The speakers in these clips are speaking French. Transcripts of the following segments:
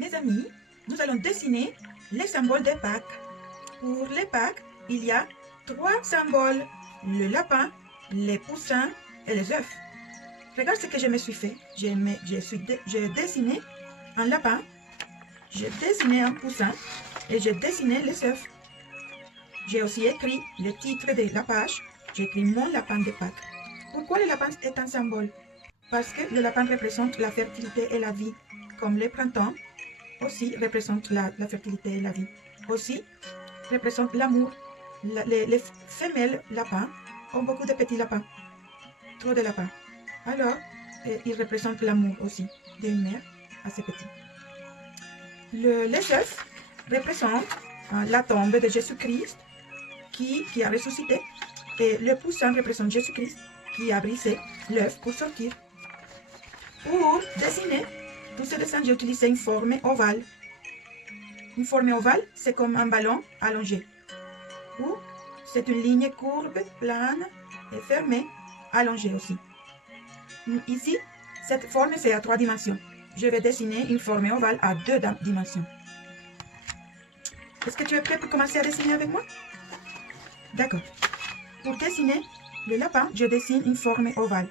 Mes amis, nous allons dessiner les symboles des Pâques. Pour les Pâques, il y a 3 symboles, le lapin, les poussins et les œufs. Regarde ce que je me suis fait. J'ai dessiné un lapin, j'ai dessiné un poussin et j'ai dessiné les œufs. J'ai aussi écrit le titre de la page. J'ai écrit mon lapin de Pâques. Pourquoi le lapin est un symbole? Parce que le lapin représente la fertilité et la vie, comme le printemps aussi représente la fertilité et la vie. Aussi représente l'amour. Les femelles lapins ont beaucoup de petits lapins, trop de lapins. Alors, ils représentent l'amour aussi d'une mère à ses petits. Les œufs représentent la tombe de Jésus-Christ qui a ressuscité. Et le poussin représente Jésus-Christ qui a brisé l'œuf pour sortir. Pour dessiner tous ces dessins, j'ai utilisé une forme ovale. Une forme ovale, c'est comme un ballon allongé. Ou c'est une ligne courbe, plane et fermée, allongée aussi. Ici, cette forme, c'est à 3 dimensions. Je vais dessiner une forme ovale à 2 dimensions. Est-ce que tu es prêt pour commencer à dessiner avec moi? D'accord. Pour dessiner le lapin, je dessine une forme ovale.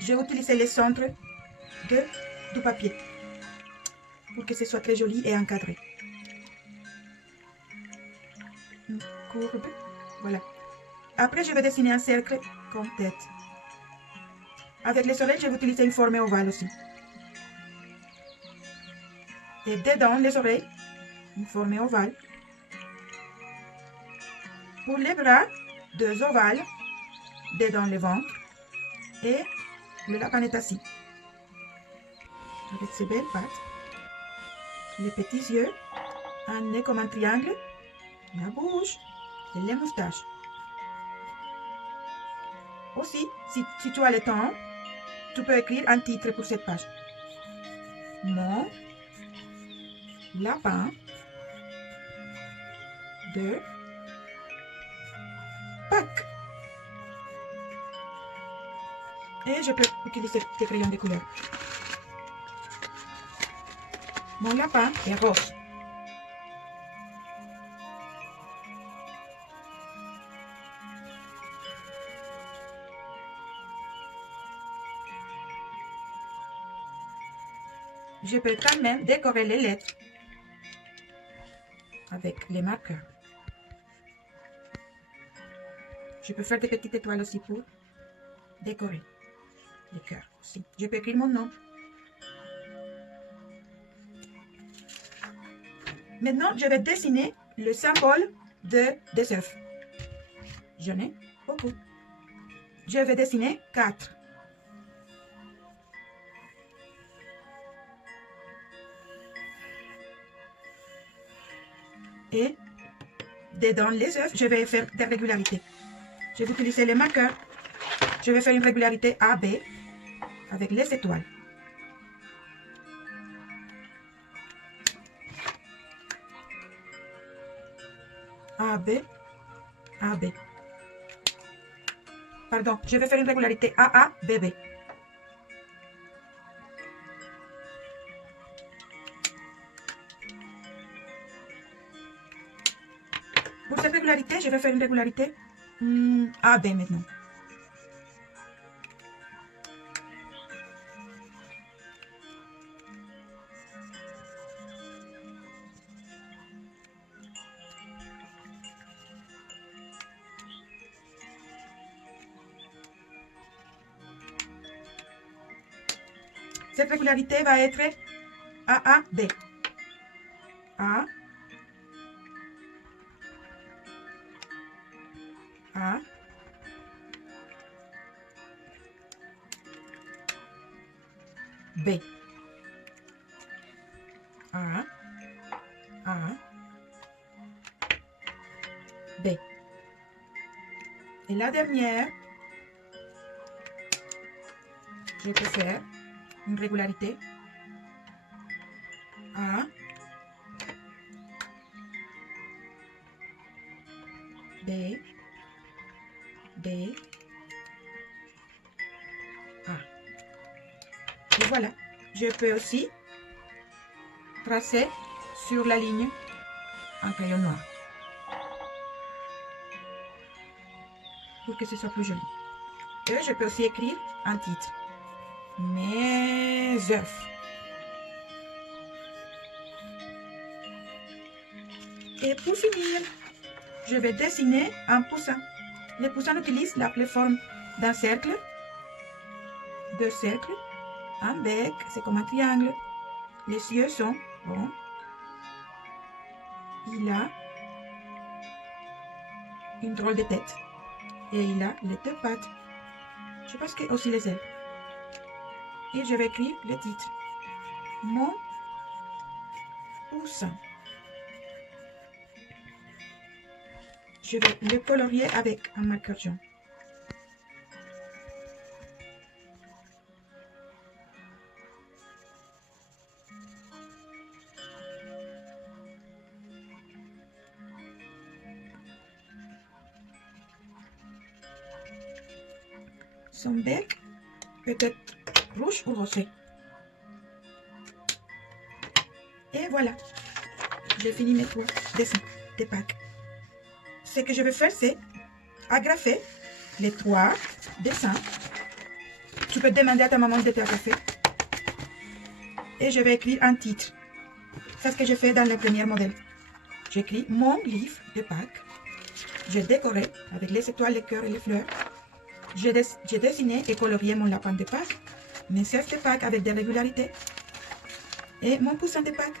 J'ai utilisé le centre du papier pour que ce soit très joli et encadré. Une courbe, voilà. Après, je vais dessiner un cercle comme tête. Avec les oreilles, je vais utiliser une forme ovale aussi. Et dedans les oreilles, une forme ovale. Pour les bras, 2 ovales, dedans le ventre. Et le lapin est assis. Avec ses belles pattes, les petits yeux, un nez comme un triangle, la bouche et les moustaches. Aussi, si tu as le temps, tu peux écrire un titre pour cette page. Mon lapin de Pâques. Et je peux utiliser des crayons de couleur. Mon lapin est rose. Je peux quand même décorer les lettres avec les marqueurs. Je peux faire des petites étoiles aussi pour décorer les cœurs aussi. Je peux écrire mon nom. Maintenant, je vais dessiner le symbole des œufs. J'en ai beaucoup. Je vais dessiner 4. Et dedans les œufs, je vais faire des régularités. Je vais utiliser les marqueurs. Je vais faire une régularité AB avec les étoiles. AB, AB. Pardon, je vais faire une régularité AA, BB. Pour cette régularité, je vais faire une régularité AB maintenant. Cette régularité va être AAB. A, A, B. A, A, B. Et la dernière, je peux faire une régularité A, B, B, A. Et voilà, je peux aussi tracer sur la ligne en crayon noir pour que ce soit plus joli. Et je peux aussi écrire un titre. Mes œufs. Et pour finir, je vais dessiner un poussin. Les poussins utilisent la forme d'un cercle, deux cercles, un bec, c'est comme un triangle. Les yeux sont ronds. Il a une drôle de tête. Et il a les deux pattes. Je pense que aussi les ailes. Et je vais écrire le titre. Mon poussin. Je vais le colorier avec un marqueur jaune. Son bec peut être rouge ou rosé. Et voilà, j'ai fini mes trois dessins de Pâques. Ce que je vais faire, c'est agrafer les trois dessins. Tu peux demander à ta maman de t'agrafer. Et je vais écrire un titre. C'est ce que j'ai fait dans le premier modèle. J'écris mon livre de Pâques. J'ai décoré avec les étoiles, les cœurs et les fleurs. J'ai dessiné et colorié mon lapin de Pâques, mes œufs de Pâques avec des régularités et mon poussin de Pâques.